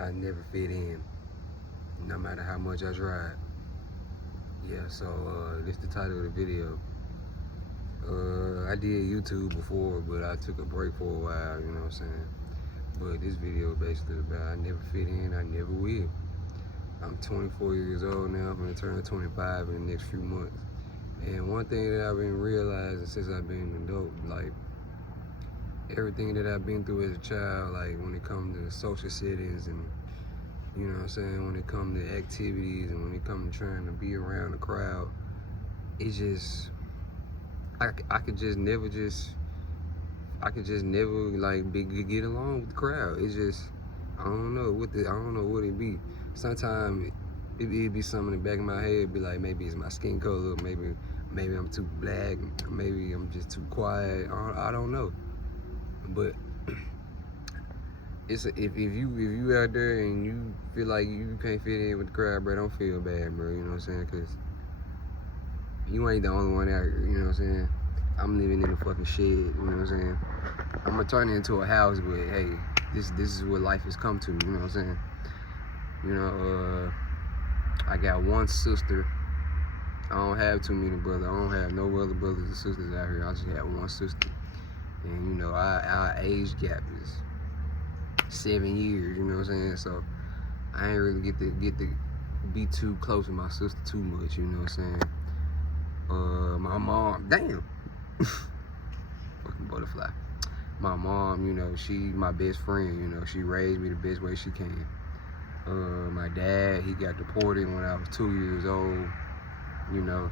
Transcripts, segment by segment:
I never fit in, no matter how much I tried. Yeah, so this the title of the video. I did YouTube before, but I took a break for a while, you know what I'm saying? But this video basically about I never fit in, I never will. I'm 24 years old now, I'm gonna turn 25 in the next few months. And one thing that I've been realizing since I've been an adult, like everything that I've been through as a child, like when it comes to social settings and you know what I'm saying, when it comes to activities and when it comes to trying to be around the crowd, it's just I could just never like get along with the crowd. It's just I don't know what it be. Sometimes it be something in the back of my head, be like maybe it's my skin color, maybe I'm too black, maybe I'm just too quiet. I don't know, but it's if you out there and you feel like you can't fit in with the crowd, bro, don't feel bad, bro. You know what I'm saying? Cause you ain't the only one out here. You know what I'm saying? I'm living in a fucking shed. You know what I'm saying? I'm gonna turn it into a house, but hey, this is what life has come to. You know what I'm saying? You know, I got one sister. I don't have too many brothers. I don't have no other brothers and sisters out here. I just have one sister, and you know, our age gap is 7 years. You know what I'm saying? So I ain't really get to be too close with my sister too much. You know what I'm saying? My mom, damn, fucking butterfly. My mom, you know, she my best friend. You know, she raised me the best way she can. My dad, he got deported when I was 2 years old. You know,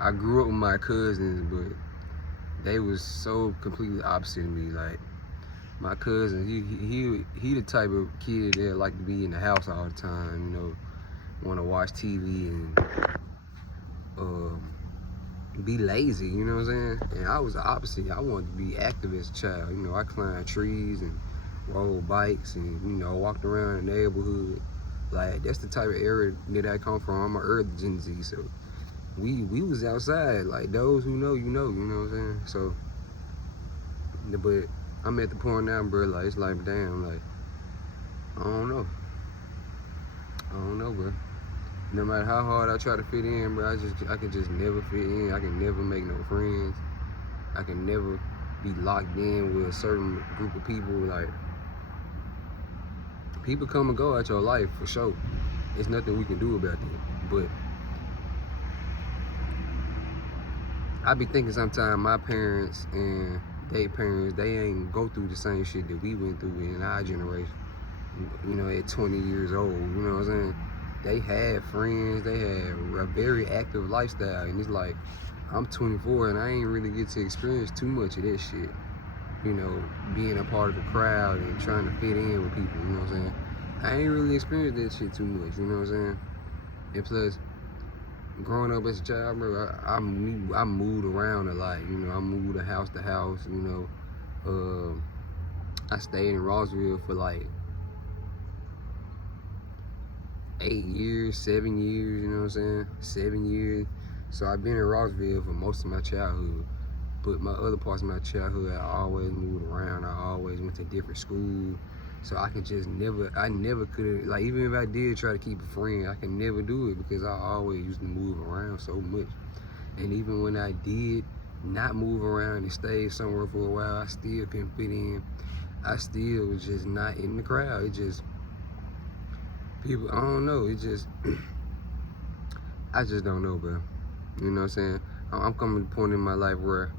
I grew up with my cousins, but they was so completely opposite of me. Like my cousin, he the type of kid that like to be in the house all the time. You know, want to watch TV and be lazy. You know what I'm saying? And I was the opposite. I wanted to be active as a child. You know, I climbed trees and rode bikes and you know walked around the neighborhood. Like that's the type of era that I come from. I'm an early Gen Z, so we was outside. Like those who know, you know what I'm saying? So, but I'm at the point now, bro. Like it's like, damn, like I don't know, bro. No matter how hard I try to fit in, bro, I can just never fit in. I can never make no friends. I can never be locked in with a certain group of people. Like people come and go out your life for sure. There's nothing we can do about that. But I be thinking sometimes my parents and their parents, they ain't go through the same shit that we went through in our generation. You know, at 20 years old, you know what I'm saying? They had friends, they had a very active lifestyle, and it's like, I'm 24 and I ain't really get to experience too much of that shit. You know, being a part of the crowd and trying to fit in with people, you know what I'm saying? I ain't really experienced that shit too much, you know what I'm saying? And plus, growing up as a child, bro, I moved around a lot. You know, I moved to house, you know. I stayed in Rossville for like 8 years, 7 years, you know what I'm saying? 7 years. So I've been in Rossville for most of my childhood. But my other parts of my childhood, I always moved around. I always went to different schools. So I never could, like even if I did try to keep a friend, I can never do it because I always used to move around so much. And even when I did not move around and stay somewhere for a while, I still couldn't fit in. I still was just not in the crowd. It just, people, I don't know, it just, I just don't know, bro. You know what I'm saying? I'm coming to a point in my life where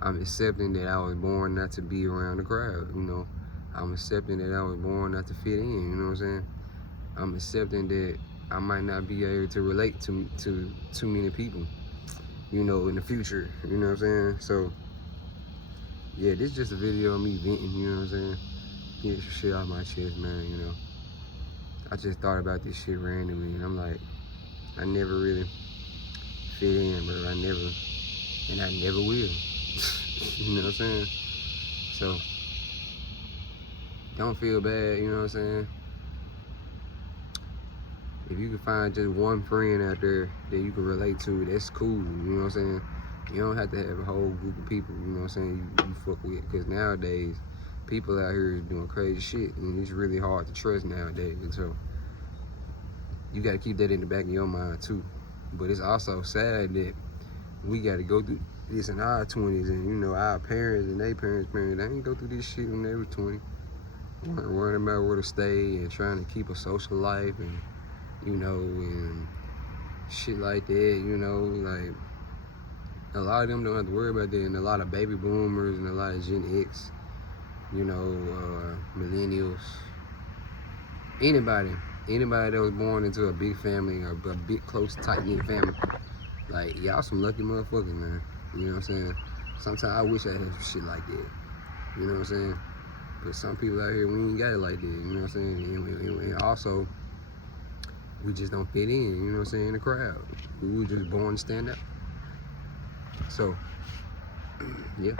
I'm accepting that I was born not to be around the crowd, you know. I'm accepting that I was born not to fit in, you know what I'm saying? I'm accepting that I might not be able to relate to too many people, you know, in the future, you know what I'm saying? So, yeah, this is just a video of me venting, you know what I'm saying? Getting some shit off my chest, man, you know. I just thought about this shit randomly, and I'm like, I never really fit in, bro. I never will. You know what I'm saying? So, don't feel bad, you know what I'm saying? If you can find just one friend out there that you can relate to, that's cool, you know what I'm saying? You don't have to have a whole group of people, you know what I'm saying, you fuck with. Because nowadays, people out here is doing crazy shit, and it's really hard to trust nowadays. So you got to keep that in the back of your mind too. But it's also sad that we got to go through this in our 20s, and you know, our parents and their parents, they didn't go through this shit when they were 20. Worrying about where to stay and trying to keep a social life, and you know, and shit like that. You know, like a lot of them don't have to worry about that, and a lot of baby boomers and a lot of Gen X, you know, millennials, anybody that was born into a big family, or a big, close, tight-knit family, like, y'all some lucky motherfuckers, man. You know what I'm saying? Sometimes I wish I had some shit like that. You know what I'm saying? But some people out here, we ain't got it like that. You know what I'm saying? And also, we just don't fit in, you know what I'm saying, in the crowd. We were just born to stand out. So, yeah.